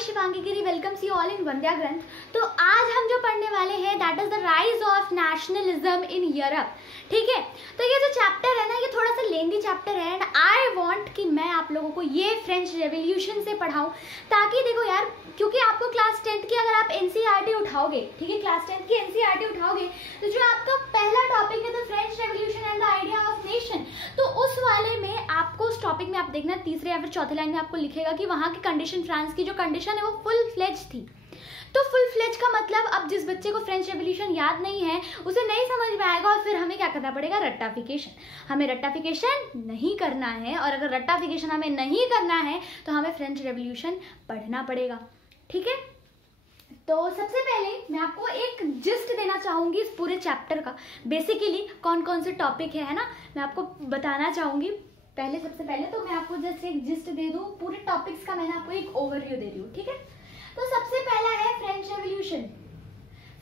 Shivangi Giri welcomes you all in Vandya Granth. तो आज हम जो पढ़ने वाले हैं that is the rise of nationalism in Europe. ठीक है, तो ये जो चैप्टर है ना, ये थोड़ा सा लेंदी चैप्टर है एंड आई वांट कि मैं आप लोगों को ये फ्रेंच रेवोल्यूशन से पढ़ाऊं, ताकि देखो यार, क्योंकि आपको क्लास 10th की अगर आप एनसीईआरटी उठाओगे, ठीक है, क्लास 10th की एनसीईआरटी उठाओगे तो जो आपका पहला टॉपिक है the French revolution and the idea of nation, तो उस वाले में आपको उस टॉपिक में आप देखना तीसरे या फिर चौथे लाइन में आपको लिखेगा कि वहां की कंडीशन, फ्रांस की जो कंडीशन है वो फुल फ्लेज थी। तो फुल फ्लेज का मतलब, अब जिस बच्चे को फ्रेंच रेवोल्यूशन याद नहीं है उसे नहीं समझ में आएगा और फिर हमें क्या करना पड़ेगा, रट्टाफिकेशन। हमें रट्टाफिकेशन नहीं करना है, और अगर रट्टाफिकेशन हमें नहीं करना है तो हमें फ्रेंच रेवोल्यूशन पढ़ना पड़ेगा। ठीक है, तो सबसे पहले मैं आपको एक जिस्ट देना चाहूंगी इस पूरे चैप्टर का। बेसिकली कौन कौन से टॉपिक है ना, मैं आपको बताना चाहूंगी। सबसे पहले तो मैं आपको जस्ट एक जिस्ट दे दूं पूरे टॉपिक्स का, मैंने आपको एक ओवरव्यू दे रही हूँ। ठीक है, तो सबसे पहला है फ्रेंच रेवोल्यूशन।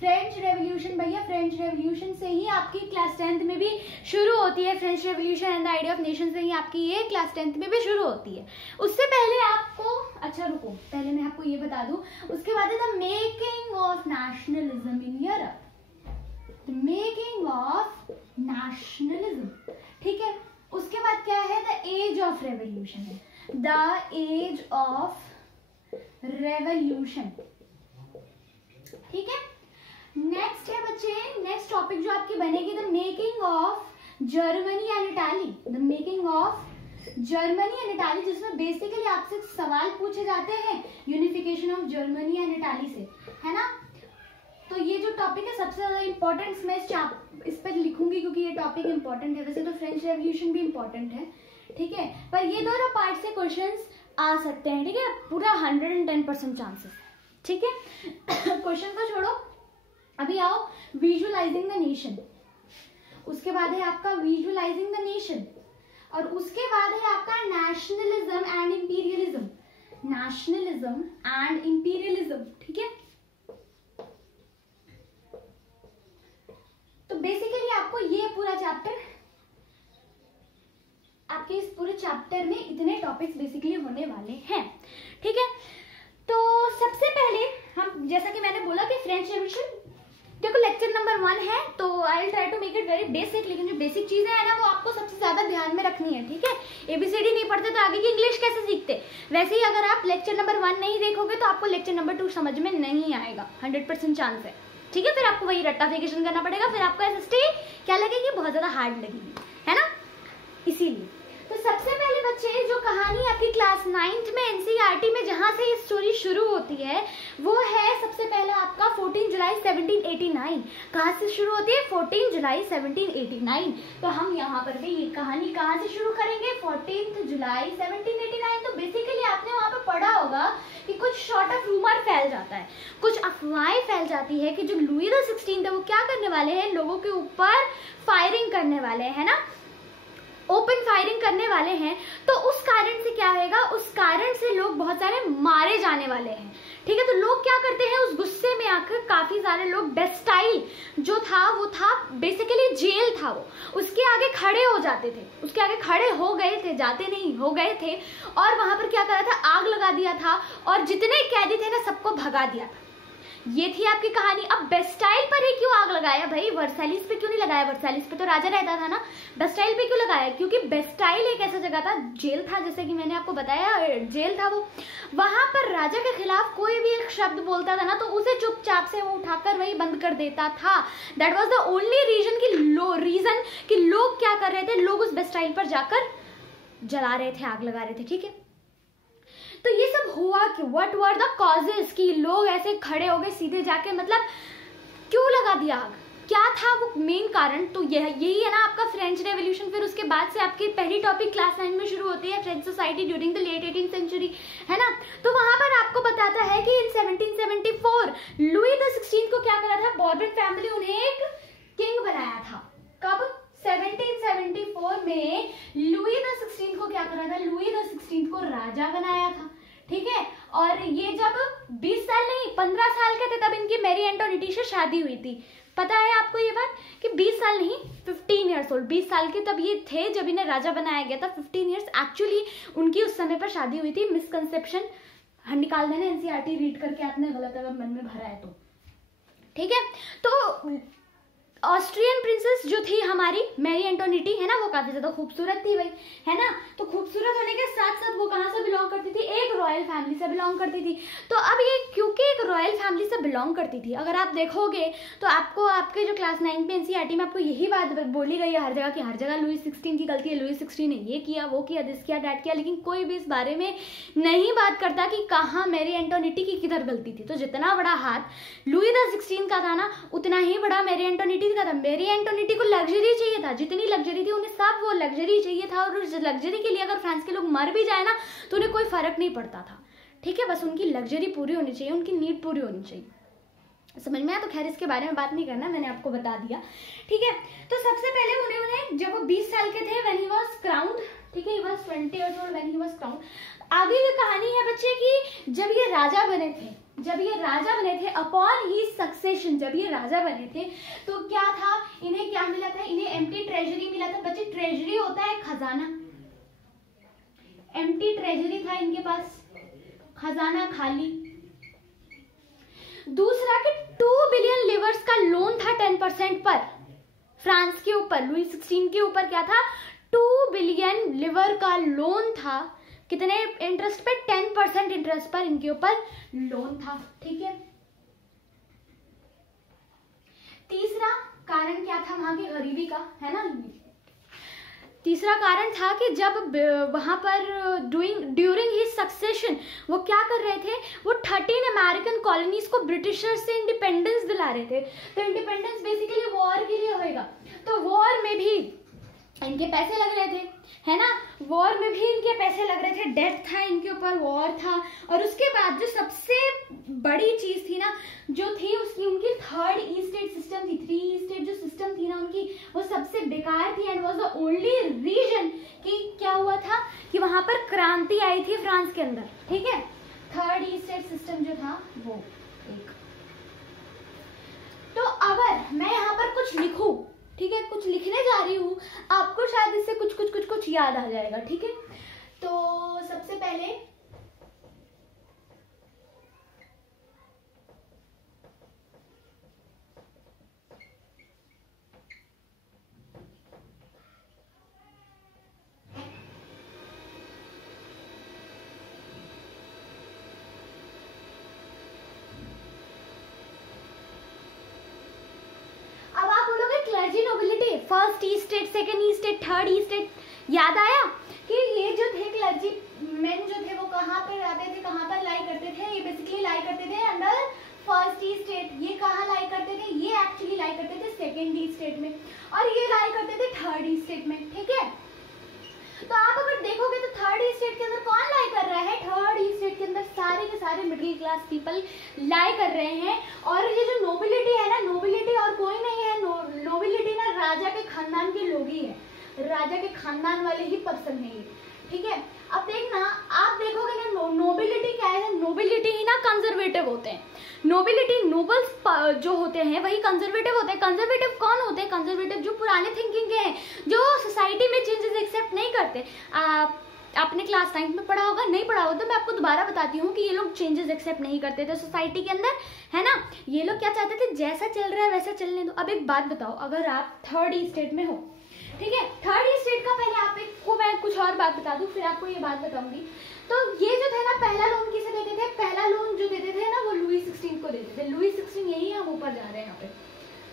फ्रेंच रेवोल्यूशन भैया, फ्रेंच रेवोल्यूशन से ही आपकी क्लास 10th में भी शुरू होती है। French revolution and the idea of nation से ही आपकी ये क्लास 10th में भी शुरू होती है। उससे पहले आपको, अच्छा रुको, पहले मैं आपको ये बता दूं, उसके बाद है the making of nationalism in Europe. The making of nationalism, ठीक है। उसके बाद क्या है, द एज ऑफ रेवोल्यूशन है, द एज ऑफ रेवोल्यूशन। ठीक है, नेक्स्ट है बच्चे, नेक्स्ट टॉपिक जो आपकी बनेगी the making of Germany and Italy. The making of Germany and Italy, जिसमें बेसिकली आपसे सवाल पूछे जाते हैं unification of Germany and Italy से, है ना। तो ये जो टॉपिक है सबसे ज्यादा इंपॉर्टेंट मैं इस पर लिखूंगी क्योंकि ये टॉपिक इंपॉर्टेंट है। वैसे तो फ्रेंच रेवोल्यूशन भी इंपॉर्टेंट है, ठीक है, पर ये दोनों पार्ट से क्वेश्चंस आ सकते हैं। ठीक है, पूरा 110% चांसेस। ठीक है, क्वेश्चन को छोड़ो, अभी आओ विजुअलाइजिंग द नेशन। उसके बाद है आपका विजुअलाइजिंग द नेशन, और उसके बाद है आपका nationalism and imperialism. Nationalism and imperialism, ठीक है। तो बेसिकली आपको ये पूरा चैप्टर, आपके इस पूरे चैप्टर में इतने टॉपिक्स बेसिकली होने वाले हैं। ठीक है, तो सबसे पहले हम, जैसा कि मैंने बोला कि फ्रेंच रेवोल्यूशन, देखो लेक्चर नंबर 1 है तो I will try to make it very basic, लेकिन जो बेसिक चीजें हैं ना वो आपको सबसे ज्यादा ध्यान में रखनी है। ठीक है, एबीसीडी नहीं पढ़ते तो आगे की इंग्लिश कैसे सीखते। वैसे ही अगर आप लेक्चर नंबर 1 नहीं देखोगे तो आपको लेक्चर नंबर 2 समझ में नहीं आएगा, 100% चांस है। ठीक है, फिर आपको वही रट्टाफिकेशन करना पड़ेगा, फिर आपको एसएसटी क्या लगेगी, बहुत ज्यादा हार्ड लगेगी, है ना। इसीलिए तो सबसे पहले बच्चे, जो कहानी आपकी क्लास 9th में एनसीईआरटी में जहां से ये स्टोरी शुरू होती है वो है सबसे पहला आपका 14 जुलाई 1789। कहां से शुरू होती है, 14 जुलाई 1789। तो हम यहाँ पर भी ये कहानी कहां से शुरू करेंगे, 14 जुलाई 1789। तो बेसिकली आपने वहां पर पढ़ा होगा कि कुछ शॉर्ट ऑफ रूमर फैल जाता है, कुछ अफवाहें फैल जाती है कि जो लुई द 16 है वो क्या करने वाले हैं, लोगों के ऊपर फायरिंग करने वाले हैं, है ना, ओपन फायरिंग करने वाले हैं। तो उस कारण से क्या होगा, उस कारण से लोग बहुत सारे मारे जाने वाले हैं। ठीक है, तो लोग क्या करते हैं, उस गुस्से में आकर काफी सारे लोग, बेस्टाइल जो था वो था बेसिकली जेल था, वो उसके आगे खड़े हो जाते थे, उसके आगे खड़े हो गए थे, जाते नहीं हो गए थे, और वहां पर क्या करा था, आग लगा दिया था और जितने कैदी थे ना सबको भगा दिया था। ये थी आपकी कहानी। अब बेस्टाइल पर ही क्यों आग लगाया भाई, वर्साइलिस पे क्यों नहीं लगाया, वर्साइलिस पे तो राजा रहता था ना, बेस्टाइल पे क्यों लगाया, क्योंकि बेस्टाइल एक ऐसा जगह था, जेल था, जैसे कि मैंने आपको बताया जेल था वो, वहां पर राजा के खिलाफ कोई भी एक शब्द बोलता था ना तो उसे चुपचाप से वो उठाकर वही बंद कर देता था। That was the only reason कि लोग क्या कर रहे थे, लोग उस बेस्टाइल पर जाकर जला रहे थे, आग लगा रहे थे। ठीक है, तो ये सब हुआ कि व्हाट वर द कॉजेस, कि लोग ऐसे खड़े हो गए सीधे जाके, मतलब क्यों लगा दिया आग, क्या था वो मेन कारण। तो यही है ना आपका फ्रेंच रेवोल्यूशन। फिर उसके बाद से आपकी पहली टॉपिक क्लास 9 में शुरू होती है, French society during the late 18th century, है ना। तो वहां पर आपको बताता है कि इन 1774 लुई द 16 को क्या करा था, बॉर्बन फैमिली उन्हें एक किंग बनाया था। कब, 1774 में लुई द 16 को क्या करा था, लुई द 16 को राजा बनाया था। ठीक है, और ये जब 20 साल नहीं 15 साल के थे तब इनकी मैरी एंटोनिटी से शादी हुई थी। पता है आपको ये बात कि 20 साल नहीं 15 ईयर्स ओल्ड, 20 साल के तब ये थे जब इन्हें राजा बनाया गया था। 15 ईयर्स एक्चुअली उनकी उस समय पर शादी हुई थी। मिसकंसेप्शन निकाल देना एनसीईआरटी रीड करके आपने गलत अगर मन में भरा है तो, ठीक है। तो ऑस्ट्रियन प्रिंसेस जो थी हमारी मैरी एंटोनिटी, है ना, वो काफी ज्यादा खूबसूरत थी भाई, है ना। तो खूबसूरत होने के साथ साथ वो कहाँ से बिलोंग करती थी, एक रॉयल फैमिली से बिलोंग करती थी। तो अब ये क्योंकि एक रॉयल फैमिली से बिलोंग करती थी, अगर आप देखोगे तो आपको आपके जो क्लास 9 में एनसीईआरटी में आपको यही बात बोली गई है हर जगह कि हर जगह लुई 16 की गलती है, लुई 16 ने ये किया वो किया दिस किया डैट किया, लेकिन कोई भी इस बारे में नहीं बात करता कि कहाँ मैरी एंटोनिटी की किधर गलती थी। तो जितना बड़ा हाथ लुई द 16 का था ना, उतना ही बड़ा मैरी एंटोनिटी का था। मैरी एंटोनिटी को लग्जरी चाहिए था, जितनी लग्जरी थी उन्हें सब वो लग्जरी चाहिए था, और उस लग्जरी के लिए अगर फ्रांस के लोग मर भी जाए ना तो उन्हें कोई फर्क नहीं पड़ता था, ठीक है। बस उनकी लग्जरी पूरी होनी चाहिए, उनकी नीड पूरी होनी चाहिए। समझ में आया? तो खैर इसके बारे में बात नहीं करना, मैंने आपको बता दिया, ठीक है। तो सबसे पहले उन्हें जब वो 20 साल के थे व्हेन ही वाज क्राउन्ड, ठीक है, he was 20 years old when he was crowned. आगे की कहानी है बच्चे की, जब ये राजा बने थे अपॉन ही सक्सेशन, जब ये राजा बने थे तो क्या था, इन्हें क्या मिला था, इन्हें एम्प्टी ट्रेजरी मिला था। बच्चे ट्रेजरी होता है खजाना, एम्प्टी ट्रेजरी था इनके पास, खजाना खाली। दूसरा कि 2 बिलियन लिवर्स का लोन था 10% पर फ्रांस के ऊपर, लुई 16 के ऊपर क्या था, 2 बिलियन लिवर का लोन था। कितने इंटरेस्ट पे, 10% इंटरेस्ट पर इनके ऊपर लोन था, ठीक है। तीसरा कारण क्या था वहां की गरीबी का, है ना। तीसरा कारण था कि जब वहां पर ड्यूरिंग हिज सक्सेशन वो क्या कर रहे थे, वो 13 अमेरिकन कॉलोनीज को ब्रिटिशर्स से इंडिपेंडेंस दिला रहे थे। तो इंडिपेंडेंस बेसिकली वॉर के लिए होएगा, तो वॉर में भी इनके पैसे लग रहे थे, है ना, वॉर में भी इनके पैसे लग रहे थे, डेट था इनके ऊपर, वॉर था। और उसके बाद जो सबसे बड़ी चीज थी ना, जो थी उसकी उनकी 3rd ई-स्टेट सिस्टम थी, 3 ई-स्टेट जो सिस्टम थी ना उनकी, वो सबसे बेकार थी and was the only reason कि क्या हुआ था कि वहां पर क्रांति आई थी फ्रांस के अंदर, ठीक है। 3rd ई-स्टेट सिस्टम जो था वो एक। तो अगर मैं यहाँ पर कुछ लिखूं, ठीक है, कुछ लिखने जा रही हूँ, आपको शायद इससे कुछ याद आ जाएगा, ठीक है। तो सबसे पहले clergy nobility, first estate, second estate, 3rd estate, याद आया कि ये जो थे क्लर्जी मेन जो थे वो कहाँ पे रहते थे, कहाँ पर लाई करते थे, ये बेसिकली लाई करते थे अंडर फर्स्ट ई-स्टेट। ये कहाँ लाई करते थे, ये एक्चुअली लाई करते थे सेकंड ई-स्टेट में, और ये लाई करते थे 3rd ई-स्टेट में, ठीक है। तो आप अगर देखोगे तो 3rd ई-स्टेट के अंदर कौन लाई कर रहा है, 3rd ई-स्टेट के अंदर सारे के सारे मिडिल क्लास पीपल लाई कर रहे हैं। और ये जो नोबिलिटी है ना, नोबिलिटी और कोई नहीं है, नोबिलिटी ना राजा के खानदान के लोग ही है, राजा के खानदान वाले ही पर्सन है ये, ठीक है। अब देखना, आप देखोगे ना नोबिलिटी क्या है, नोबिलिटी ही ना कंजर्वेटिव होते हैं, नोबिलिटी नोबल्स जो होते हैं वही कंजर्वेटिव होते हैं। कंजर्वेटिव कौन होते हैं, कंजर्वेटिव जो पुराने थिंकिंग के हैं, जो सोसाइटी में चेंजेस एक्सेप्ट नहीं करते। आपने क्लास 9 में पढ़ा होगा, नहीं पढ़ा होगा तो मैं आपको दोबारा बताती हूँ कि ये लोग चेंजेस एक्सेप्ट नहीं करते थे सोसाइटी के अंदर, है ना। ये लोग क्या चाहते थे, जैसा चल रहा है वैसा चलने दो। अब एक बात बताओ, अगर आप 3rd ई-स्टेट में हो, ठीक है, 3rd ई-स्टेट का पहले आपको मैं कुछ और बात बता दूं, फिर आपको ये बात बताऊंगी। तो ये जो थे ना, पहला लोन किसे देते थे, पहला लोन जो देते थे ना वो लुई 16 को देते थे। लुई 16 यही है, हम ऊपर जा रहे हैं, यहाँ पे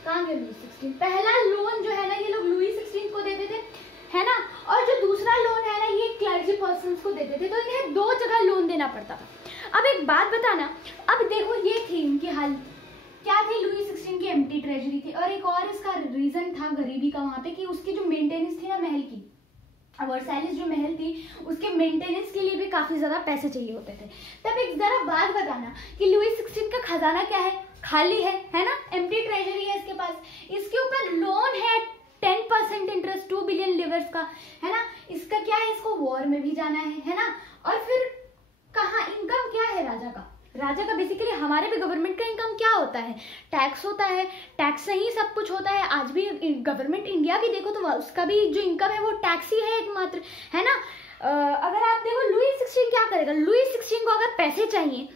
कहाँ गए लुई 16, पहला लोन जो है ना ये लोग लुई 16 को देते थे, है ना। और जो दूसरा लोन है ना ये क्लर्जी पर्सन्स को देते थे, तो इन्हें 2 जगह लोन देना पड़ता था। अब एक बात बताना, अब देखो ये थी इनकी हालत क्या थी, लुई 16 की एम्प्टी ट्रेजरी थी, और एक और इसका रीजन था गरीबी का वहां पे कि उसकी जो मेंटेनेंस थी ना महल की, वर्साइलिस जो महल थी उसके मेंटेनेंस के लिए भी काफी ज्यादा पैसे चाहिए होते थे। तब एक जरा बात बताना कि लुई 16 का खजाना क्या है, खाली है ना, एम्प्टी ट्रेजरी है इसके पास, इसके ऊपर लोन है 10% इंटरेस्ट 2 बिलियन लिवर्स का, है ना। इसका क्या है, इसको वॉर में भी जाना है ना। और फिर कहाँ इनकम क्या है राजा का बेसिकली हमारे भी गवर्नमेंट का इनकम क्या होता है, टैक्स होता है, टैक्स से ही सब कुछ होता है। आज भी गवर्नमेंट इंडिया की देखो तो उसका भी जो इनकम है वो टैक्स ही है एकमात्र, है ना। अगर आप देखो लुई 16 क्या करेगा, लुई 16 को अगर पैसे चाहिए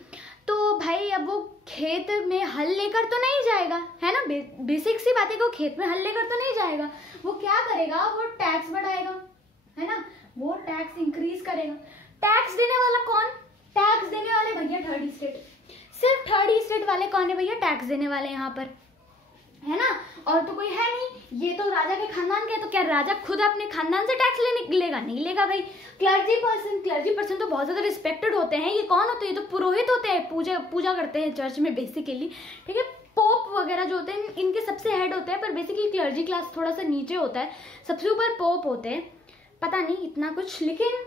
तो भाई अब वो खेत में हल लेकर तो नहीं जाएगा, है ना, बेसिक सी बात है कि वो खेत में हल लेकर तो नहीं जाएगा, वो क्या करेगा, वो टैक्स बढ़ाएगा, है ना, वो टैक्स इंक्रीज करेगा। टैक्स देने वाला कौन, टैक्स देने वाले भैया थर्ड स्टेट, सिर्फ थर्ड स्टेट वाले कौन है भैया, टैक्स देने वाले यहाँ पर, है ना, और तो कोई है नहीं। ये तो राजा के खानदान के, तो क्या राजा खुद अपने खानदान से टैक्स लेगा, नहीं लेगा भाई। क्लर्जी पर्सन तो बहुत ज्यादा रिस्पेक्टेड होते हैं। ये कौन होते हैं, ये तो पुरोहित होते हैं, पूजा करते हैं चर्च में बेसिकली, ठीक है। पोप वगैरह जो होते हैं इनके सबसे हेड होते हैं, पर बेसिकली क्लर्जी क्लास थोड़ा सा नीचे होता है, सबसे ऊपर पोप होते हैं, पता नहीं इतना कुछ। लेकिन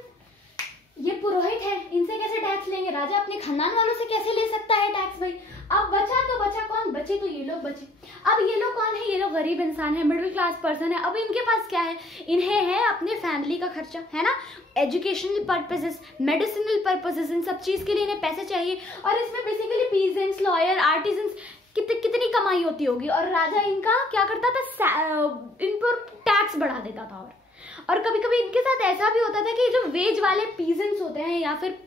ये पुरोहित है, इनसे कैसे टैक्स लेंगे, राजा अपने खानदान वालों से कैसे ले सकता है टैक्स भाई। अब बचा तो बचा कौन, बचे तो ये लोग बचे। अब ये लोग कौन है, ये लोग गरीब इंसान है, मिडिल क्लास पर्सन है। अब इनके पास क्या है, इन्हें है अपने फैमिली का खर्चा, है ना, एजुकेशनल पर्पसेस, मेडिसिनल पर्पसेस, इन सब चीज के लिए इन्हें पैसे चाहिए। और इसमें बेसिकली पीजेंट्स, लॉयर, आर्टिजन्स कितनी कमाई होती होगी। और राजा इनका क्या करता था, इन पर टैक्स बढ़ा देता था। और कभी कभी इनके साथ ऐसा भी होता था कि जो वेज वाले पीजेंट्स होते हैं या फिर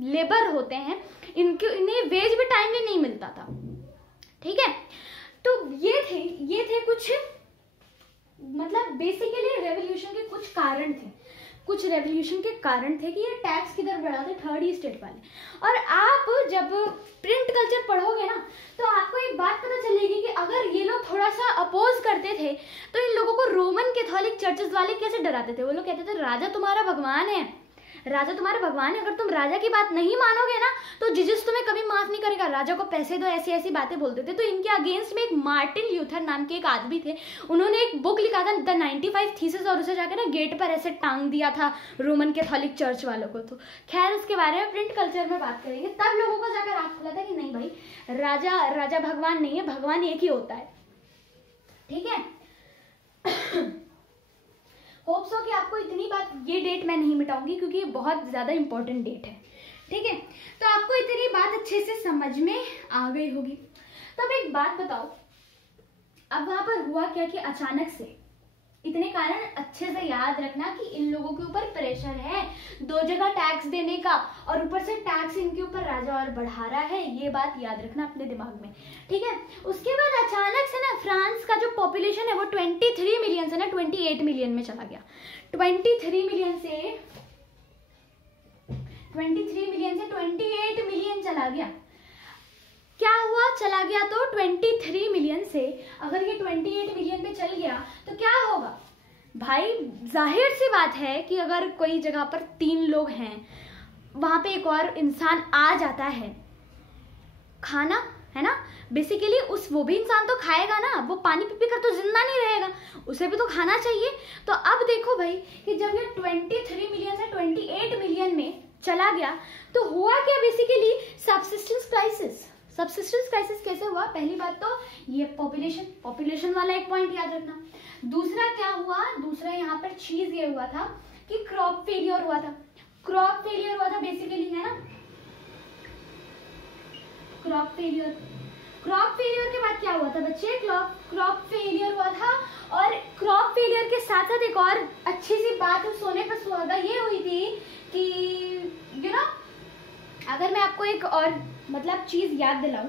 लेबर होते हैं, इन्हें वेज भी टाइमली नहीं मिलता था, ठीक है। तो ये थे कुछ, मतलब बेसिकली रेवोल्यूशन के कुछ कारण थे, कुछ रेवोल्यूशन के कारण थे कि ये टैक्स किधर बढ़ाते थर्ड स्टेट वाले। और आप जब प्रिंट कल्चर पढ़ोगे ना तो आपको एक बात पता चलेगी कि अगर ये लोग थोड़ा सा अपोज करते थे तो इन लोगों को रोमन कैथोलिक चर्चेस वाले कैसे डराते थे। वो लोग कहते थे राजा तुम्हारा भगवान है, राजा तुम्हारा भगवान है, अगर तुम राजा की बात नहीं मानोगे ना तो जीसस तुम्हें कभी माफ नहीं करेगा, राजा को पैसे दो, ऐसी ऐसी बातें बोलते थे। तो इनके अगेंस्ट में एक मार्टिन ल्यूथर नाम के एक आदमी थे, उन्होंने एक बुक लिखा था द 95 थीसिस, और उसे जाकर ना गेट पर ऐसे टांग दिया था रोमन कैथोलिक चर्च वालों को। तो खैर उसके बारे में प्रिंट कल्चर में बात करेंगे, तब लोगों को जाकर आग खुला था कि नहीं भाई राजा भगवान नहीं है, भगवान एक ही होता है, ठीक है। होप सो कि आपको इतनी बात, ये डेट मैं नहीं मिटाऊंगी क्योंकि ये बहुत ज्यादा इंपॉर्टेंट डेट है, ठीक है। तो आपको इतनी बात अच्छे से समझ में आ गई होगी। तो अब एक बात बताओ, अब वहां पर हुआ क्या कि अचानक से, इतने कारण अच्छे से याद रखना कि इन लोगों के ऊपर प्रेशर है 2 जगह टैक्स देने का, और ऊपर से टैक्स इनके ऊपर राजा और बढ़ा रहा है, ये बात याद रखना अपने दिमाग में, ठीक है। उसके बाद अचानक से ना फ्रांस का जो पॉपुलेशन है वो 23 मिलियन से ना 28 मिलियन में चला गया। 23 मिलियन से 28 मिलियन चला गया। क्या हुआ, चला गया तो 23 मिलियन से अगर ये 28 मिलियन पे चल गया तो क्या होगा भाई, जाहिर सी बात है कि अगर कोई जगह पर 3 लोग हैं, वहां पे एक और इंसान आ जाता है, खाना, है ना, बेसिकली वो भी इंसान तो खाएगा ना, वो पानी पी कर तो जिंदा नहीं रहेगा, उसे भी तो खाना चाहिए। तो अब देखो भाई कि जब ये 23 मिलियन से 28 मिलियन में चला गया तो हुआ क्या, बेसिकली सब्सिस्टेंस क्राइसिस कैसे हुआ। पहली बात तो ये पॉपुलेशन वाला एक पॉइंट याद रखना। दूसरा क्या हुआ, दूसरा यहाँ पर चीज ये हुआ था कि क्रॉप फेलियर हुआ था बेसिकली, है ना, क्रॉप फेलियर के बाद क्या हुआ था बच्चे, क्रॉप फेलियर हुआ था। और क्रॉप फेलियर के साथ साथ एक और अच्छी सी बात सोने पर सुहागा ये हुई थी कि अगर मैं आपको एक और मतलब चीज याद दिलाऊं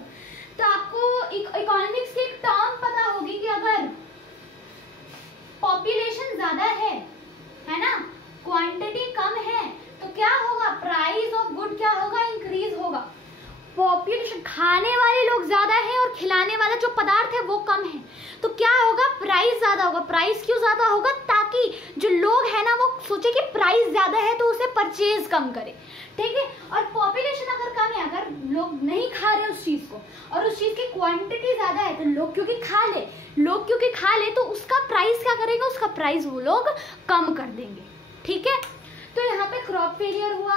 तो आपको इकोनॉमिक्स की एक टर्म पता होगी कि अगर पॉपुलेशन ज्यादा है ना, क्वांटिटी कम है, तो क्या होगा, प्राइस ऑफ गुड क्या होगा, इंक्रीज होगा। पॉपुलेशन, खाने वाले लोग ज्यादा हैं और खिलाने वाला जो पदार्थ है वो कम है, तो क्या होगा, प्राइस ज्यादा होगा। प्राइस क्यों ज्यादा होगा, ताकि जो लोग है ना वो सोचे कि प्राइस ज्यादा है तो उसे परचेज कम करे, ठीक है। और पॉपुलेशन अगर कम है, अगर लोग नहीं खा रहे उस चीज को और उस चीज की क्वांटिटी ज्यादा है, तो लोग क्योंकि खा ले तो उसका प्राइस क्या करेंगे, उसका प्राइस वो लोग कम कर देंगे, ठीक है। तो यहाँ पे क्रॉप फेलियर हुआ,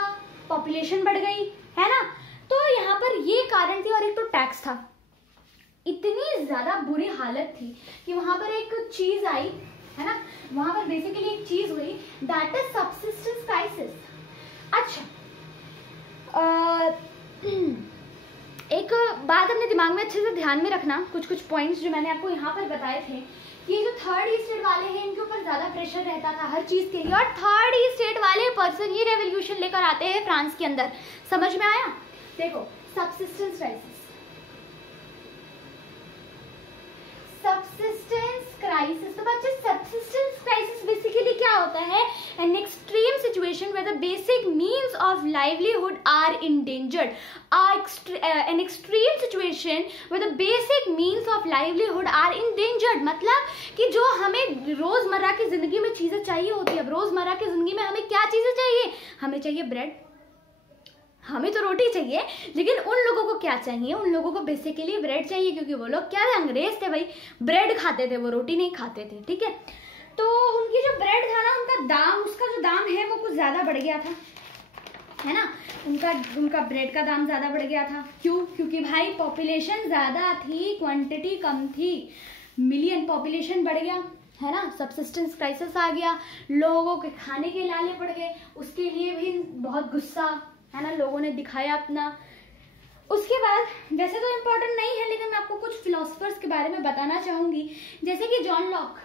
पॉपुलेशन बढ़ गई, है ना। तो यहाँ पर ये कारण थे, और एक तो टैक्स था, इतनी ज्यादा बुरी हालत थी कि वहां पर एक चीज आई, है ना, वहां पर बेसिकली एक चीज हुई, दैट इज सब्सिस्टेंस क्राइसिस। अच्छा, एक बात अपने दिमाग में अच्छे से ध्यान में रखना, कुछ पॉइंट्स जो मैंने आपको यहाँ पर बताए थे ये जो थर्ड स्टेट वाले हैं इनके ऊपर ज्यादा प्रेशर रहता था हर चीज के लिए, और थर्ड स्टेट वाले पर्सन ही रेवोल्यूशन लेकर आते हैं फ्रांस के अंदर। समझ में आया? देखो, सबसिस्टेंस क्राइसिस, सबसिस्टेंस क्राइसिस। तो बच्चे सबसिस्टेंस क्राइसिस बेसिकली क्या होता है? An extreme situation where the basic means of livelihood are endangered. An extreme situation where the basic means of livelihood are endangered, मतलब कि जो हमें रोजमर्रा की जिंदगी में चीजें चाहिए होती है। अब रोजमर्रा की जिंदगी में हमें क्या चीजें चाहिए? हमें चाहिए ब्रेड, हमें तो रोटी चाहिए, लेकिन उन लोगों को क्या चाहिए? उन लोगों को बेसिकली ब्रेड चाहिए, क्योंकि वो लोग क्या थे? अंग्रेज थे भाई, ब्रेड खाते थे, वो रोटी नहीं खाते थे। ठीक है, तो उनकी जो ब्रेड था ना, उनका दाम, उसका जो दाम है वो कुछ ज्यादा बढ़ गया था, है ना। उनका ब्रेड का दाम ज्यादा बढ़ गया था। क्यों? क्योंकि भाई पॉपुलेशन ज्यादा थी, क्वांटिटी कम थी, मिलियन पॉपुलेशन बढ़ गया, है ना। सबसिस्टेंस क्राइसिस आ गया, लोगों के खाने के लाले पड़ गए, उसके लिए भी बहुत गुस्सा, है ना, लोगों ने दिखाया अपना। उसके बाद, वैसे तो इम्पोर्टेंट नहीं है, लेकिन मैं आपको कुछ फिलोसफर्स के बारे में बताना चाहूंगी, जैसे कि जॉन लॉक।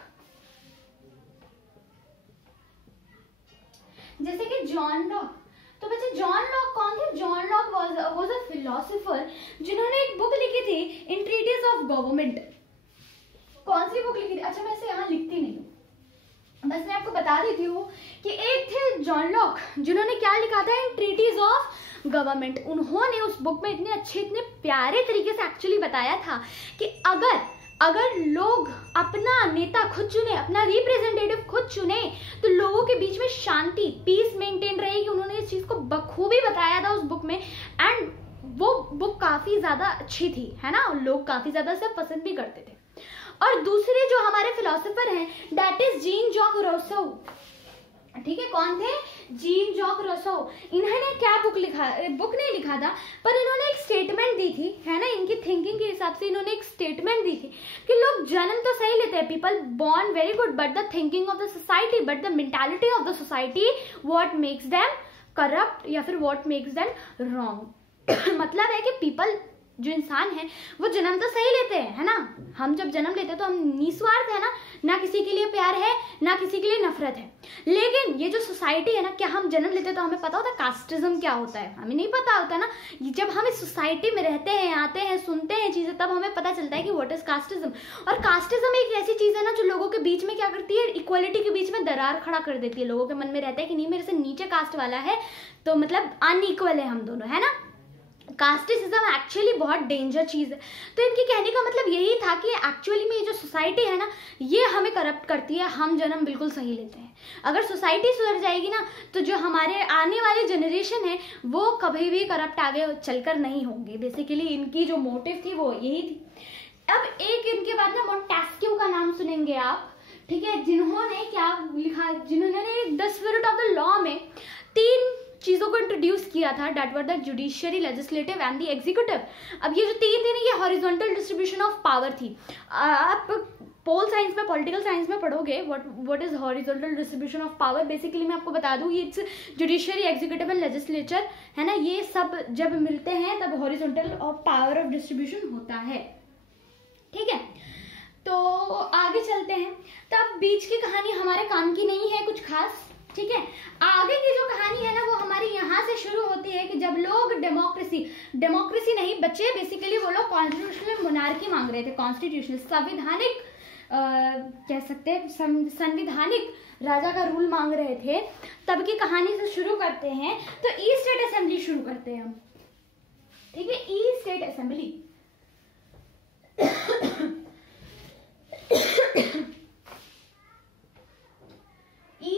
तो बच्चे जॉन लॉक कौन थे? John Locke was a philosopher जिन्होंने एक बुक लिखी थी, इन ट्रीटिस ऑफ गवर्नमेंट। कौन सी बुक लिखी थी? अच्छा, मैं इसे यहाँ लिखती नहीं हूँ, बस मैं आपको बता देती हूँ कि एक थे जॉन लॉक जिन्होंने क्या लिखा था, इन ट्रीटीज ऑफ गवर्नमेंट। उन्होंने उस बुक में इतने अच्छे, इतने प्यारे तरीके से एक्चुअली बताया था कि अगर लोग अपना नेता खुद चुने, अपना रिप्रेजेंटेटिव खुद चुने, तो लोगों के बीच में शांति, पीस मेंटेन रहेगी। उन्होंने इस चीज को बखूबी बताया था उस बुक में, एंड वो बुक काफी ज्यादा अच्छी थी, है ना, लोग काफी ज्यादा इसे पसंद भी करते थे। और दूसरे जो हमारे फिलोसोफर हैं, that is Jean Jacques Rousseau. ठीक है, कौन थे? Jean Jacques Rousseau. इन्होंने क्या बुक नहीं लिखा था, पर इन्होंने एक स्टेटमेंट दी थी, है ना, इनकी थिंकिंग के हिसाब से इन्होंने एक स्टेटमेंट दी थी कि लोग जन्म तो सही लेते हैं, people born very good, but the thinking of the society, but the mentality of the society, what makes them corrupt, या फिर व्हाट मेक्स देम रॉन्ग। मतलब है कि पीपल, जो इंसान है, वो जन्म तो सही लेते हैं, है ना। हम जब जन्म लेते हैं तो हम निस्वार्थ है ना किसी के लिए प्यार है, ना किसी के लिए नफरत है। लेकिन ये जो सोसाइटी है ना, क्या हम जन्म लेते हैं तो हमें पता होता है कास्टिज्म क्या होता है? हमें नहीं पता होता ना। जब हम इस सोसाइटी में रहते हैं, आते हैं, सुनते हैं चीजें, तब हमें पता चलता है कि व्हाट इज कास्टिज्म। और कास्टिज्म एक ऐसी चीज है ना जो लोगों के बीच में क्या करती है? इक्वालिटी के बीच में दरार खड़ा कर देती है। लोगों के मन में रहता है कि नहीं, मेरे से नीचे कास्ट वाला है तो मतलब अनइक्वल है हम दोनों, है ना। कास्टिज्म एक्चुअली बहुत डेंजर चीज है। तो इनके कहने का मतलब यही था कि एक्चुअली में ये जो सोसाइटी है ना, ये हमें करप्ट करती है, हम जन्म बिल्कुल सही लेते हैं। अगर सोसाइटी सुधर जाएगी ना, तो जो हमारे आने वाली जनरेशन है वो कभी भी करप्ट आगे चलकर नहीं होंगे। बेसिकली इनकी जो मोटिव थी वो यही थी। अब एक इनके बाद ना मोंटेस्क्यू का नाम सुनेंगे आप, ठीक है, जिन्होंने क्या लिखा, जिन्होंने the spirit of the law में 3 चीजों को इंट्रोड्यूस किया था, that were the judiciary, legislative and the executive. अब ये जो 3 थी ना, ये हॉरिजॉन्टल डिस्ट्रीब्यूशन ऑफ पावर थी। आप पोल साइंस में, पॉलिटिकल साइंस में पढ़ोगे what is horizontal distribution of power. Basically मैं आपको बता दूं, ये जुडिशियरी, एग्जीक्यूटिव एंड लेजिस्लेचर, है ना, ये सब जब मिलते हैं तब horizontal of power of distribution होता है। ठीक है, तो आगे चलते हैं। तब बीच की कहानी हमारे काम की नहीं है कुछ खास, ठीक है। आगे की जो कहानी है ना, वो हमारी यहाँ से शुरू होती है कि जब लोग डेमोक्रेसी नहीं बच्चे, बेसिकली वो लोग कॉन्स्टिट्यूशनल मोनार्की मांग रहे थे, कॉन्स्टिट्यूशनल, संविधानिक कह सकते हैं, संविधानिक राजा का रूल मांग रहे थे। तब की कहानी से शुरू करते हैं। तो ई स्टेट असेंबली शुरू करते हैं हम, ठीक है। ई स्टेट असेंबली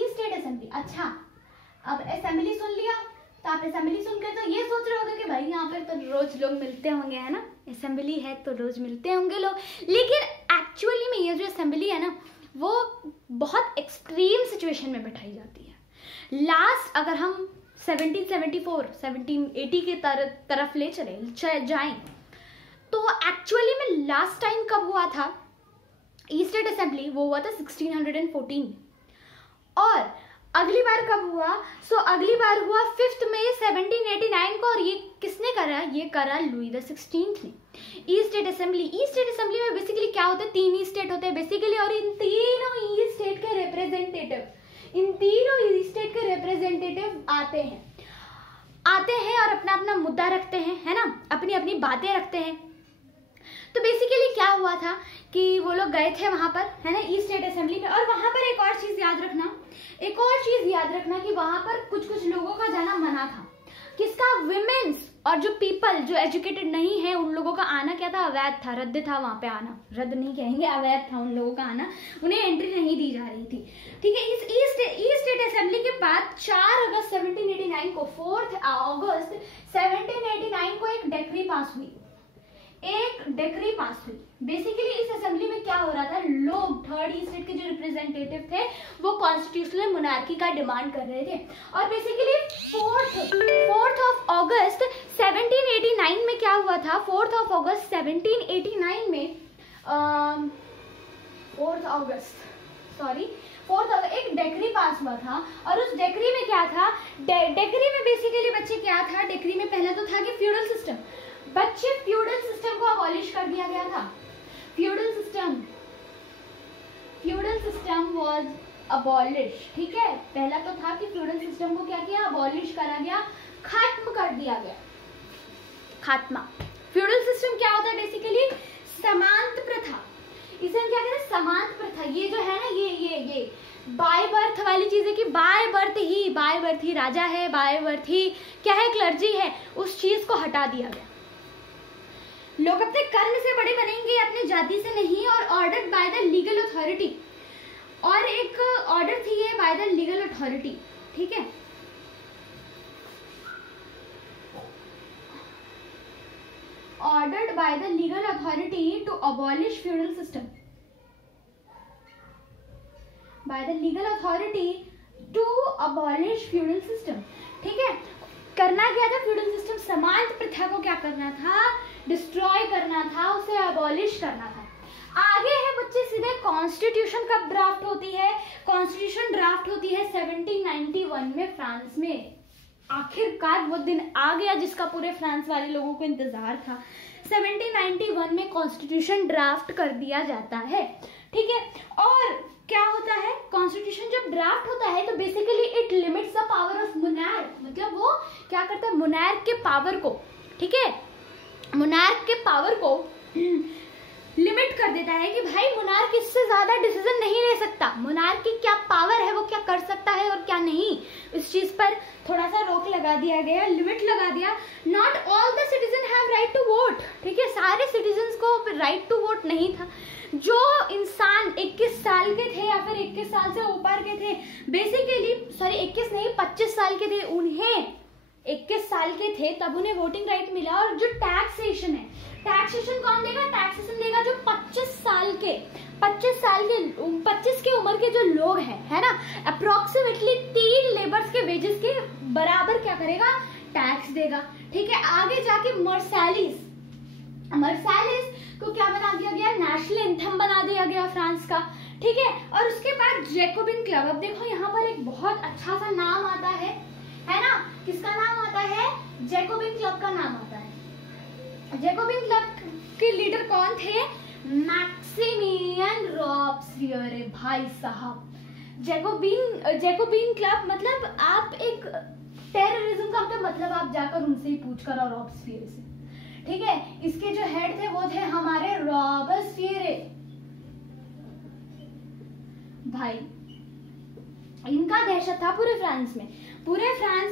स्टेट असेंबली। अच्छा, अब असेंबली सुन लिया, तो आप असेंबली सुनकर तो ये सोच रहे होंगे कि भाई यहाँ पे तो रोज लोग मिलते होंगे, है ना, असेंबली है तो रोज मिलते होंगे लोग। लेकिन एक्चुअली में ये जो असेंबली है ना, वो बहुत एक्सट्रीम सिचुएशन में बैठाई जाती है। लास्ट अगर हम 1774, 1780 के तरफ ले चले जाएं, तो एक्चुअली में लास्ट टाइम कब हुआ था ई स्टेट असेंबली? वो हुआ था 1614। और अगली बार कब हुआ? अगली बार हुआ 5 मई 1789 को, और ये किसने करा? ये करा लुई द 16 ने। ई स्टेट असेंबली में बेसिकली क्या होता है? 3 ई स्टेट होते हैं बेसिकली, और इन तीनों ई स्टेट के रिप्रेजेंटेटिव आते हैं और अपना अपना मुद्दा रखते हैं, है ना, अपनी अपनी बातें रखते हैं। तो बेसिकली क्या हुआ था कि वो लोग गए थे वहां पर, है ना, ई स्टेट असेंबली में, और वहां पर एक और चीज याद रखना कि वहां पर कुछ लोगों का जाना मना था। किसका? विमेन्स और जो पीपल जो एजुकेटेड नहीं है उन लोगों का आना क्या था? अवैध था, रद्द था वहां पे आना। रद्द नहीं कहेंगे, अवैध था उन लोगों का आना, उन्हें एंट्री नहीं दी जा रही थी। ठीक है, इस ई स्टेट असेंबली के बाद 4 अगस्त 1789 को 4 अगस्त 1789 को एक डेक्री पास हुई। बेसिकली इस असेंबली में क्या हो रहा था? लोग थर्ड ई स्टेट के जो रिप्रेजेंटेटिव थे वो कॉन्स्टिट्यूशनल मोनार्की का डिमांड कर रहे थे। और बेसिकली 4 अगस्त 1789 में क्या हुआ था? 4 अगस्त 1789 में 4 अगस्त एक डेक्री पास हुआ था। और उस डेक्री में क्या था? डेक्री में बेसिकली बच्चे क्या था? डेक्री में पहला तो था कि फ्यूडल सिस्टम को अबॉलिश कर दिया गया था। Feudal system was abolish. ठीक है, पहला तो था कि फ्यूडल सिस्टम को क्या किया? अबॉलिश करा गया, खत्म कर दिया गया। खात्मा। फ्यूडल सिस्टम क्या होता है? बेसिकली समांत प्रथा। इसे हम क्या कहते हैं? समांत प्रथा। ये जो है ना, ये बाय बर्थ वाली चीज है कि बाय बर्थ ही राजा है, बाय बर्थ ही क्या है? क्लर्जी है। उस चीज को हटा दिया गया। लोग अपने कर्म से बड़े बनेंगे, अपनी जाति से नहीं। और order by the legal authority, और एक ऑर्डर थी ये बाय द लीगल अथॉरिटी। ठीक है, ordered by the legal authority to abolish feudal system, by the legal authority to abolish feudal system. ठीक है, करना क्या था? फ्यूडल सिस्टम समांत प्रथा को क्या करना था? डिस्ट्रॉय करना था, उसे अबॉलिश करना था। आगे है बच्चे सीधे कॉन्स्टिट्यूशन कब ड्राफ्ट होती है? कॉन्स्टिट्यूशन ड्राफ्ट होती है 1791 में फ्रांस में। आखिरकार वो दिन आ गया जिसका पूरे फ्रांस वाले लोगों को इंतजार था। 1791 में कॉन्स्टिट्यूशन ड्राफ्ट कर दिया जाता है। ठीक है, और क्या होता है? कॉन्स्टिट्यूशन जब ड्राफ्ट होता है तो basically it limits the power of monarch. मतलब वो क्या करता है? मोनार्क के पावर को, ठीक है, मोनार्क के पावर को लिमिट कर देता है कि भाई मोनार्क इससे ज्यादा डिसीजन नहीं ले सकता। मोनार्क की क्या पावर है, वो क्या कर सकता है और क्या नहीं, इस चीज पर थोड़ा सा रोक लगा दिया गया, लिमिट लगा दिया। Not all the citizen have right to vote. ठीक है, सारे सिटीजन्स को राइट टू वोट नहीं था। जो इंसान 21 साल के थे या फिर 21 साल से ऊपर के थे, बेसिकली 21 नहीं 25 साल के थे, उन्हें 21 साल के थे तब उन्हें वोटिंग राइट मिला। और जो टैक्सेशन है, टैक्सेशन कौन देगा? टैक्सेशन देगा जो 25 के उम्र के जो लोग हैं, है ना, अप्रोक्सीमेटली 3 लेबर्स के वेजेस के बराबर क्या करेगा? टैक्स देगा। ठीक है, आगे जाके मर्सैलिस को क्या बना दिया गया? नेशनल एंथम बना दिया गया फ्रांस का। ठीक है, और उसके बाद जैकोबिन क्लब। अब देखो यहाँ पर एक बहुत अच्छा सा नाम आता है ना, किसका नाम आता है? जैकोबिन क्लब का नाम आता है। जैकोबिन क्लब के लीडर कौन थे? Maximilien Robespierre. भाई साहब, जैकोबिन क्लब मतलब आप एक टेररिज्म का मतलब आप जाकर उनसे ही पूछ कर, और रॉब्सपियर से। ठीक है, इसके जो हेड थे वो थे हमारे रॉब्सपियर भाई। इनका दहशत था पूरे फ्रांस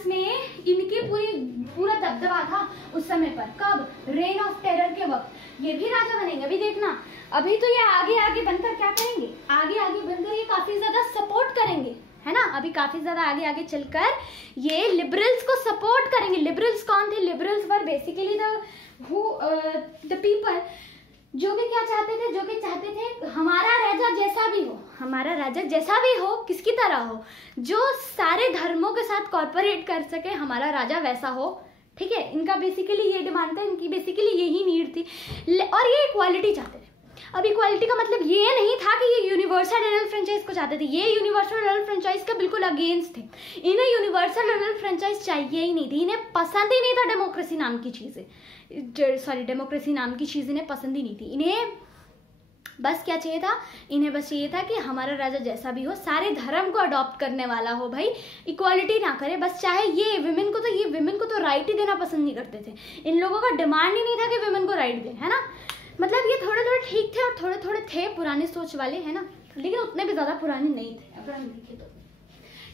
में इनकी पूरा दबदबा था उस समय पर। कब? रेन ऑफ टेरर के वक्त। ये भी राजा बनेंगे, अभी देखना। अभी तो ये आगे बनकर क्या करेंगे? आगे बनकर ये काफी ज्यादा सपोर्ट करेंगे, है ना। अभी काफी ज्यादा आगे चलकर ये लिबरल्स को सपोर्ट करेंगे। लिबरल्स कौन थे? Liberals were basically the people जो कि क्या चाहते थे? जो कि चाहते थे हमारा राजा जैसा भी हो, किसकी तरह हो? जो सारे धर्मों के साथ कॉर्पोरेट कर सके, हमारा राजा वैसा हो। ठीक है, इनका बेसिकली ये डिमांड था, इनकी बेसिकली यही नीड थी। और ये इक्वालिटी चाहते थे। अब इक्वालिटी का मतलब ये नहीं था कि ये यूनिवर्सल एडल्ट फ्रेंचाइज को चाहते थे, ये यूनिवर्सल एडल्ट फ्रेंचाइज का बिल्कुल अगेंस्ट थे। इन्हें यूनिवर्सल एडल्ट फ्रेंचाइज चाहिए ही नहीं थी, इन्हें पसंद ही नहीं था डेमोक्रेसी नाम की चीज़ें, सॉरी डेमोक्रेसी नाम की चीज़ इन्हें पसंद ही नहीं थी। इन्हें बस क्या चाहिए था, इन्हें बस चाहिए था कि हमारा राजा जैसा भी हो सारे धर्म को अडॉप्ट करने वाला हो, भाई इक्वालिटी ना करे बस। चाहे ये विमेन को तो राइट ही देना पसंद नहीं करते थे, इन लोगों का डिमांड ही नहीं था कि विमेन को राइट दें, है ना। मतलब ये थोड़े थोड़े ठीक थे और थोड़े थोड़े थे पुराने सोच वाले, है ना, लेकिन उतने भी ज़्यादा पुराने नहीं थे अगर हम देखें तो।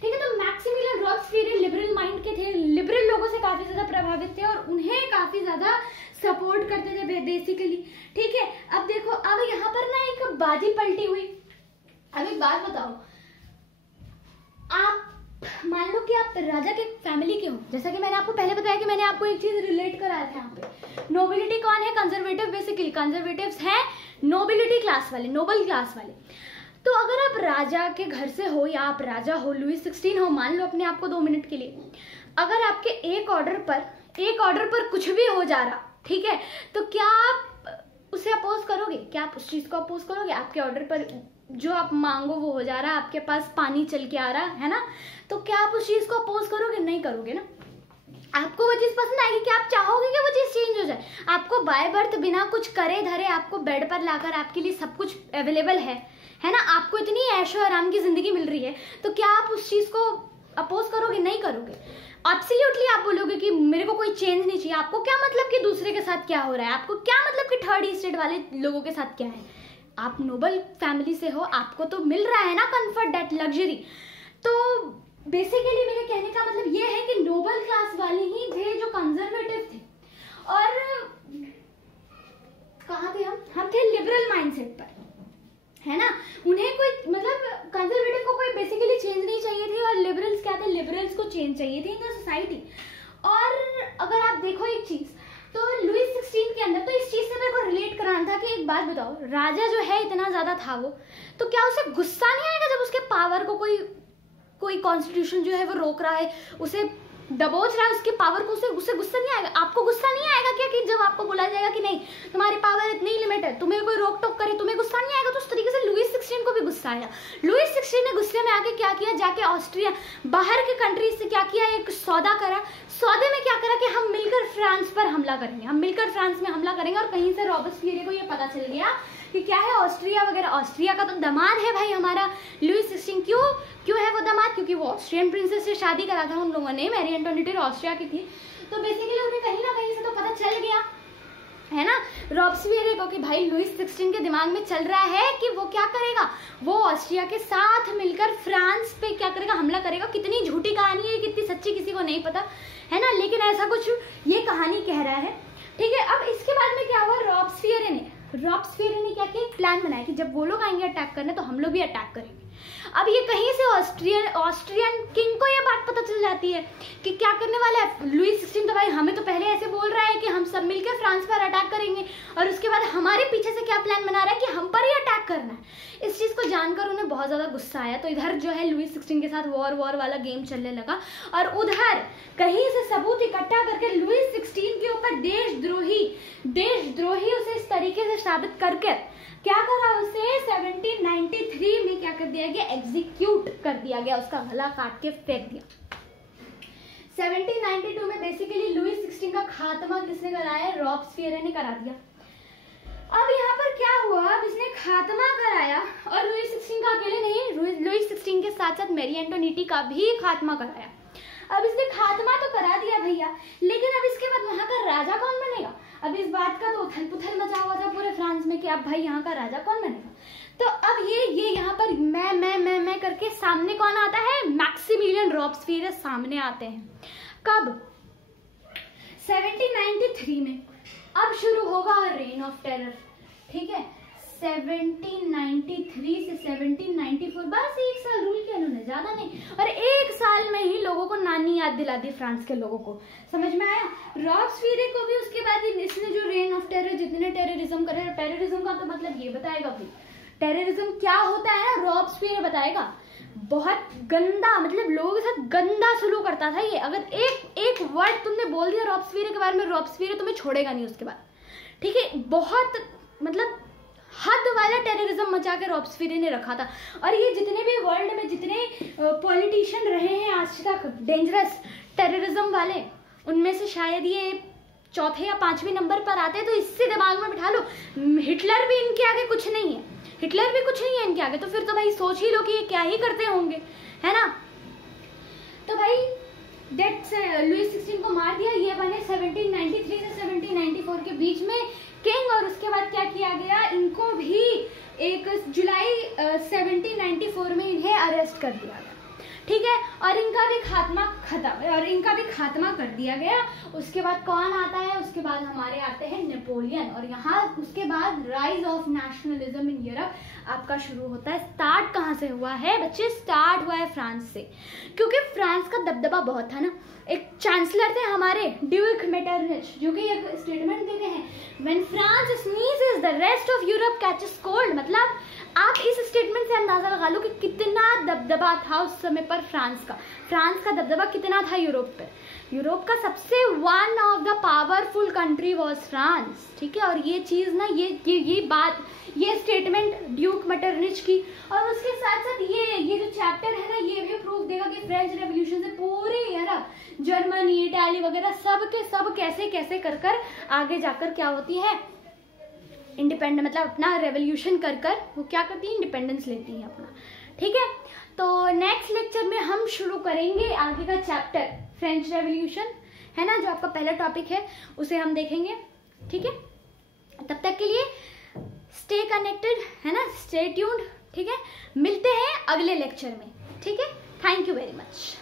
ठीक है, तो मैक्सिमिलियन रॉब्सफियर लिबरल माइंड के थे, लिबरल लोगों से काफ़ी ज़्यादा प्रभावित थे और उन्हें काफ़ी ज़्यादा सपोर्ट करते थे बेसिकली। ठीक है, अब देखो अब यहाँ पर ना एक बाजी पलटी हुई। अब एक बात बताओ, आप मान लो कि आप राजा के फैमिली के हो, जैसा कि मैंने आपको पहले बताया कि मैंने आपको एक चीज रिलेट कराया था यहाँ पे। नोबिलिटी कौन है, कंजर्वेटिव, बेसिकली कंजर्वेटिव्स हैं नोबिलिटी क्लास वाले, नोबल क्लास वाले। तो अगर आप राजा के घर से हो या आप राजा हो, लुई 16 हो, मान लो अपने आप को 2 मिनट के लिए, अगर आपके एक ऑर्डर पर कुछ भी हो जा रहा, ठीक है, तो क्या आप उसे अपोज करोगे? क्या आप उस चीज को अपोज करोगे? आपके ऑर्डर पर जो आप मांगो वो हो जा रहा है, आपके पास पानी चल के आ रहा है ना, तो क्या आप उस चीज को अपोज करोगे? नहीं करोगे ना। आपको वो चीज पसंद आएगी कि आप चाहोगे कि वो चीज चेंज हो जाए? आपको बाय बर्थ बिना कुछ करे धरे आपको बेड पर लाकर आपके लिए सब कुछ अवेलेबल है ना, आपको इतनी ऐशो आराम की जिंदगी मिल रही है, तो क्या आप उस चीज को अपोज करोगे? नहीं करोगे। एब्सोल्युटली आप बोलोगे कि मेरे को कोई चेंज नहीं चाहिए। आपको क्या मतलब कि दूसरे के साथ क्या हो रहा है, आपको क्या मतलब कि थर्ड स्टेट वाले लोगों के साथ क्या है? आप नोबल फैमिली से हो, आपको तो मिल रहा है ना कंफर्ट, दैट लग्जरी। तो बेसिकली मेरे कहने का मतलब ये है कि नोबल क्लास वाले ही थे जो कंजर्वेटिव थे। और कहाँ थे हम थे लिबरल माइंडसेट पर, है ना। उन्हें कोई मतलब कंजर्वेटिव को कोई बेसिकली चेंज नहीं चाहिए थी और लिबरल्स क्या थे, लिबरल्स को चेंज चाहिए थी इन द सोसाइटी। और अगर आप देखो एक चीज, तो लुई 16 के अंदर, तो इस चीज से मेरे को रिलेट कराना था कि एक बात बताओ, राजा जो है इतना ज्यादा था वो, तो क्या उसे गुस्सा नहीं आएगा जब उसके पावर को कोई कॉन्स्टिट्यूशन जो है वो रोक रहा है, उसे दबोच रहा है, उसके पावर को, उसे गुस्सा नहीं आएगा? आपको गुस्सा नहीं आएगा क्या कि जब आपको बोला जाएगा कि नहीं तुम्हारी पावर इतनी लिमिट है, तुम्हें कोई रोक टोक करे, तुम्हें गुस्सा नहीं आएगा? तो उस तरीके से लुई 16 को भी गुस्सा आया। लुई 16 ने गुस्से में आके क्या किया, जाके ऑस्ट्रिया बाहर के कंट्रीज से क्या किया, एक सौदा करा। सौदे में क्या करा कि हम मिलकर फ्रांस पर हमला करेंगे, हम मिलकर फ्रांस में हमला करेंगे। और कहीं से रॉबस्पियर को ये पता चल गया कि क्या है, ऑस्ट्रिया वगैरह, ऑस्ट्रिया का तो दामाद है भाई हमारा लुई 16। क्यों है वो दामाद? क्योंकि वो ऑस्ट्रियन प्रिंसेस से शादी करा था उन लोगों ने, मैरी एंटोनियट ऑस्ट्रिया की थी। तो बेसिकली उन्हें कहीं ना कहीं से तो पता चल गया, है ना, रॉबस्पियर को कि भाई लुई 16 के दिमाग में चल रहा है कि वो क्या करेगा, वो ऑस्ट्रिया के साथ मिलकर फ्रांस पे क्या करेगा, हमला करेगा। कितनी झूठी कहानी है, कितनी सच्ची किसी को नहीं पता, है ना, लेकिन ऐसा कुछ ये कहानी कह रहा है। ठीक है, अब इसके बाद में क्या हुआ, रॉबस्पियर ने क्या किया, प्लान बनाया कि जब वो लोग आएंगे अटैक करने तो हम लोग भी अटैक करेंगे। अब ये कहीं से ऑस्ट्रियन किंग को ये बात पता चल जाती है कि क्या करने वाला है लुई 16। तो भाई हमें तो पहले ऐसे बोल रहा है कि हम सब मिलकर फ्रांस पर अटैक करेंगे, और उसके बाद हमारे पीछे से क्या प्लान बना रहा है कि हम पर ही अटैक करना है। इस चीज को जानकर उन्हें बहुत ज्यादा गुस्सा आया। तो इधर जो है लुई 16 के साथ वॉर वाला गेम चलने लगा, और उधर कहीं से सबूत इकट्ठा करके लुई 16 के ऊपर देशद्रोही उसे इस तरीके से साबित करके क्या करा, उसे 1793 में क्या कर दिया गया, एग्जीक्यूट कर दिया गया, उसका गला काट के फेंक दिया। 1792 में बेसिकली लुई 16 का खात्मा किसने कराया, रॉबस्पियर ने करा दिया। अब यहाँ पर क्या हुआ, अब इसने खात्मा कराया, और लुई 16 का अकेले नहीं, लुई 16 के साथ साथ मैरी एंटोनिटी का भी खात्मा कराया। अब इसने खात्मा तो करा दिया भैया, लेकिन अब इसके बाद वहां का राजा कौन बनेगा? अब इस बात का तो उथल पुथल मचा हुआ था पूरे फ्रांस में कि अब भाई यहाँ का राजा कौन बनेगा। तो अब ये यहाँ पर मैं करके सामने कौन आता है, मैक्सिमिलियन रॉबस्पियर सामने आते हैं। कब? 1793 में। अब शुरू होगा रेन ऑफ टेरर। ठीक है, 1793 से 1794, बस 1 साल रूल किया उन्होंने, ज्यादा नहीं। और 1 साल में ही लोगों को नानी याद दिला दी फ्रांस के लोगों को। समझ में आया? रॉबस्पियर को भी उसके बाद इसने जो रेन ऑफ टेरर, जितने टेररिज्म करे, टेररिज्म का तो मतलब ये बताएगा भाई टेररिज्म क्या होता है, रॉबस्पियर बताएगा। बहुत गंदा, मतलब लोगों के साथ गंदा सलूक करता था ये। अगर एक वर्ड तुमने बोल दिया रॉबस्पियर के बारे में, रॉबस्पियर तुम्हें छोड़ेगा नहीं उसके बाद। ठीक है, बहुत मतलब हद वाला टेररिज्म मचा के रॉबस्पियर ने रखा था। और ये जितने भी वर्ल्ड में जितने पॉलिटिशियन रहे हैं आज तक डेंजरस टेररिज्म वाले, उनमें से शायद ये चौथे या पांचवें नंबर पर आते हैं। तो इससे दिमाग में बिठा लो, हिटलर भी इनके आगे कुछ नहीं है, हिटलर भी कुछ नहीं है इनके आगे। तो फिर तो भाई सोच ही लो कि ये क्या ही करते होंगे, है ना। तो भाई डेथ लुईस 16 को मार दिया। ये बने 1793 से 1794 के बीच में किंग। और उसके बाद क्या किया गया, इनको भी 1 जुलाई 1794 में इन्हें अरेस्ट कर दिया गया, ठीक है। और इनका भी खात्मा कर दिया गया। उसके बाद कौन आता है, उसके बाद हमारे आते हैं नेपोलियन। और यहाँ उसके बाद rise of nationalism in Europe आपका शुरू होता है। स्टार्ट कहाँ से हुआ है बच्चे, स्टार्ट हुआ है फ्रांस से, क्योंकि फ्रांस का दबदबा बहुत था ना। एक चांसलर थे हमारे ड्यूक मेटरनिच, जो कि एक स्टेटमेंट देते हैं, when France sneezes the rest of Europe catches cold. मतलब आप इस स्टेटमेंट से अंदाजा लगा लो कि कितना दबदबा था उस समय पर फ्रांस का दबदबा कितना था यूरोप पर। यूरोप का सबसे one of the powerful country was France, ठीक है। और ये चीज़ ना, ये बात, ये स्टेटमेंट ड्यूक मेटरनिच की। और उसके साथ साथ ये जो चैप्टर है ना, ये भी प्रूफ देगा कि फ्रेंच रेवोल्यूशन से पूरे यूरोप, जर्मनी, इटाली वगैरह सब के सब कैसे कैसे कर आगे जाकर क्या होती है, इंडिपेंडेंट, मतलब अपना रेवोल्यूशन कर वो क्या करती है, इंडिपेंडेंस लेती है अपना, ठीक है। तो नेक्स्ट लेक्चर में हम शुरू करेंगे आगे का चैप्टर फ्रेंच रेवोल्यूशन, है ना, जो आपका पहला टॉपिक है उसे हम देखेंगे, ठीक है। तब तक के लिए स्टे कनेक्टेड, है ना, स्टे ट्यून्ड, ठीक है। मिलते हैं अगले लेक्चर में, ठीक है। Thank you very much.